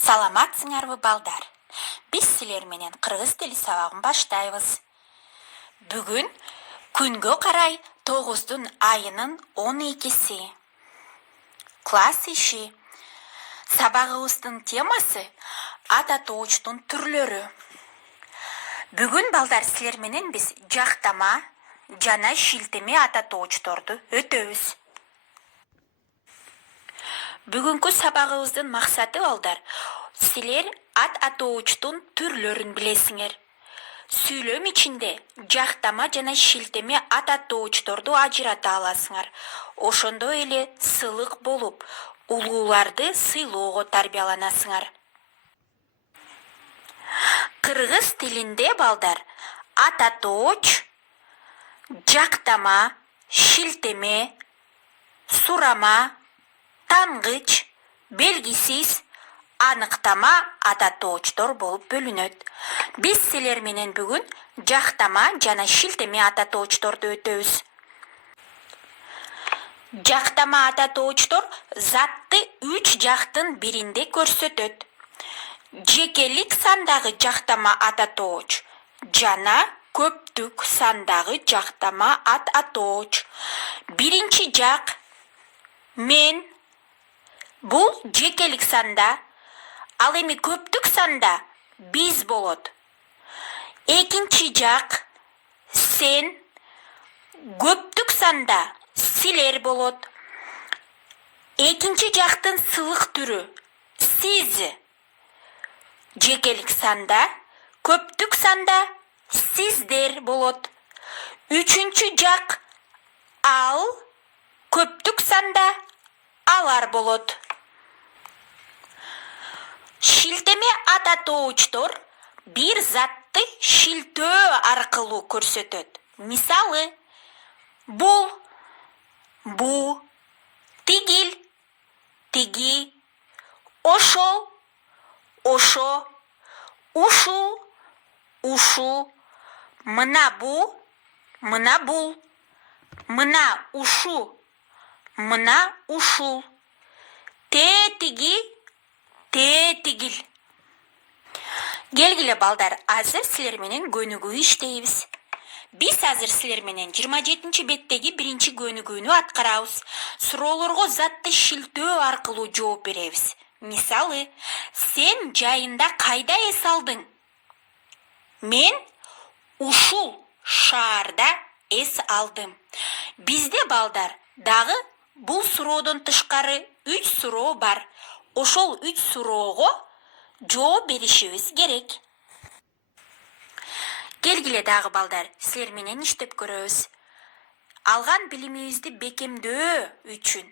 Саламатсыңарбы балдар. Биз силер менен кыргыз тили сабагын баштайбыз. Бүгүн күнгө карай 9 айынын 12-си. Класс иши. Сабагыбыздын темасы ата тоочтун түрлөрү. Бүгүн балдар силер менен биз жактама жана шилтеме ата тоочторду өтөбүз. Бүгүнкү сабагыбыздын максаты балдар, силер ат атоочтун түрлөрүн билесиңер. Сүйлөм ичинде жактама жана шилтеме ат атоочторду ажырата аласыңар. Ошондой эле сылык болуп, улууларды сыйлоого тарбияланасыңар. Кыргыз тилинде балдар ат атооч, жактама, шилтеме, сурама, тангыч, белгисиз, аныктама ата тоочтор болуп бөлүнөт. Биз силер менен бүгүн жактама жана шилтеме ата тоочторду өтөбүз. Жактама ата тоочтор затты 3 жактын биринде көрсөтөт. Жекелик сандагы жактама ата тооч жана көптүк сандагы жактама ат атооч. Биринчи жак мен. Бул жекелик санда, ал эми көптүк санда биз болот. Экинчи жак сен, көптүк санда силер болот. Экинчи жактын сылык түрү сиз. Жекелик санда, көптүк санда сиздер болот. Үчүнчү жак ал, көптүк санда алар болот. Шилтеме ата тоочтор бир затты шилтөө аркылуу көрсөтөт. Мисалы, бул, бу, тигил, тиги, ошол, ошо, ушул, ушу, мына бу, мына бул, мына ушу, мына ушул, тетиги, тетигил. Келгиле балдар, азыр силер менен көнүгүү иштейбиз. Биз азыр силер менен 27 беттеги биринчи көнүгүүнү аткарабыз. Суроолорго затты шилтөө аркылуу жооп беребиз. Мисалы, сен жайында кайда эс алдың? Мен ушул шаарда эс алдым. Бизде балдар дагы бул суроодон тышкары 3 суроо бар. Ошол 3 суроого жооп беришибиз керек. Келгиле дагы балдар, силер менен иштеп көрөбүз. Алган билимибизди бекемдөө үчүн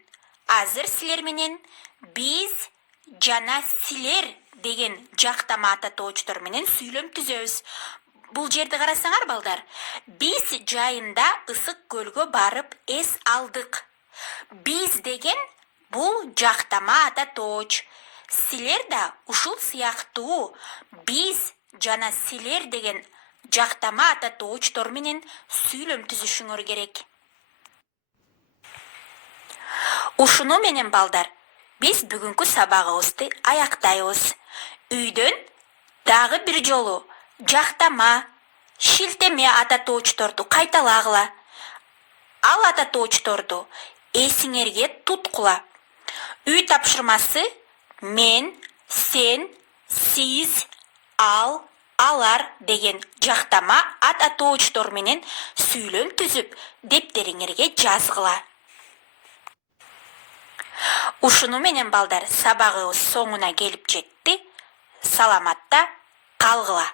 азыр силер менен биз жана силер деген жактама ата тоочтор менен сүйлөм түзөбүз. Бул жерди карасаңар балдар, биз жайында ысык көлгө барып эс алдык. Биз деген бул жактама ата тооч. Силер да ушул сыяктуу биз жана силер деген жактама ата тоочтор менен сүйлөм түзүшүңөр керек. Ушуну менен балдар, биз бүгүнкү сабагыбызды аяктайбыз. Үйдөн дагы бир жолу жактама, шилтеме ата тоочторду кайталагыла. Ал ата тоочторду эсиңерге туткула. Үй тапшырмасы мен, сен, сиз, ал, алар деген жактама ат атоочтор менен сүйлөм түзүп, дептериңерге жазгыла. Ушуну менен балдар, сабагыбыз соңуна келип жетти. Саламатта калгыла.